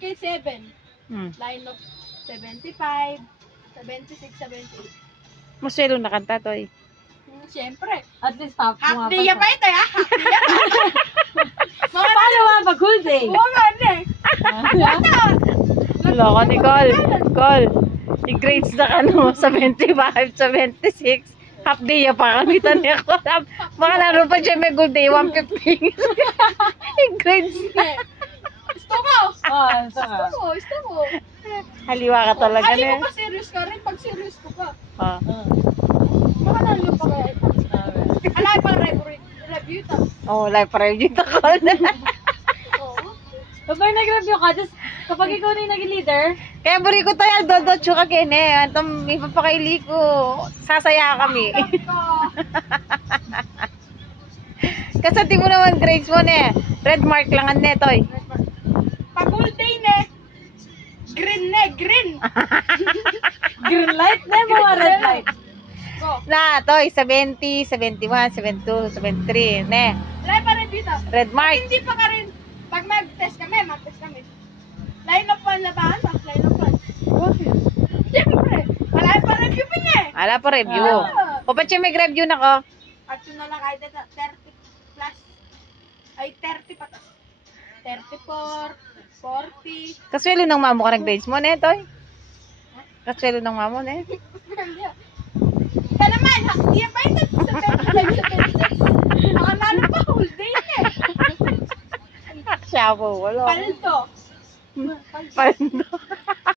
1K7. Hmm. Line of 75, 76, 78. Maswelo na kanta, Toy. Siyempre. At least top mo Half day pa ito, ha? Half day pa. Paano nga pag whole day? Oo nga, ne. Loko, Nicole. Nicole. I-grades na ka no, 75, 76. Half day pa kami niya ko. Mga laro pa siya may good day, 150. I-grades na. Gusto ko. Gusto ko. Haliwa ka talaga Ay, na. mo pa serious ka rin. Pag serious ko pa. Makanalo pa kaya ito. Alay pa review ito. Oh, live review ta ko. Oo. Kapag nag-review ka, just, kapag ikaw na yung nag-leader, Kaya buri ko tayo, dodo chuka kene. Antom, may papakaili ko. Sasaya kami. Kasi di mo naman grades mo ne. Red mark lang ang netoy. Pag whole day ne. Green ne, green. green light na yung mga red light. Go. Na, toy, 70, 71, 72, 73, ne. Alay pa review ito. Red mark. Hindi pa ka rin. Pag mag-test kami. Line of 1 na ba? Line of 1. Siyempre. Alay pa review pa niya eh. Ala po review. O pa siya may review na ko. At yun na lang kahit 30 plus. Ay, 30 pa to. 34, 40. Kaswelo ng mamo ka ng grades mo, ne, toy. Kaswelo ng mamo, ne. Kaya naman, hindi pa ito sa 25, 26. Nakanalo pa whole day eh. Siya po, wala. Paldo. Paldo.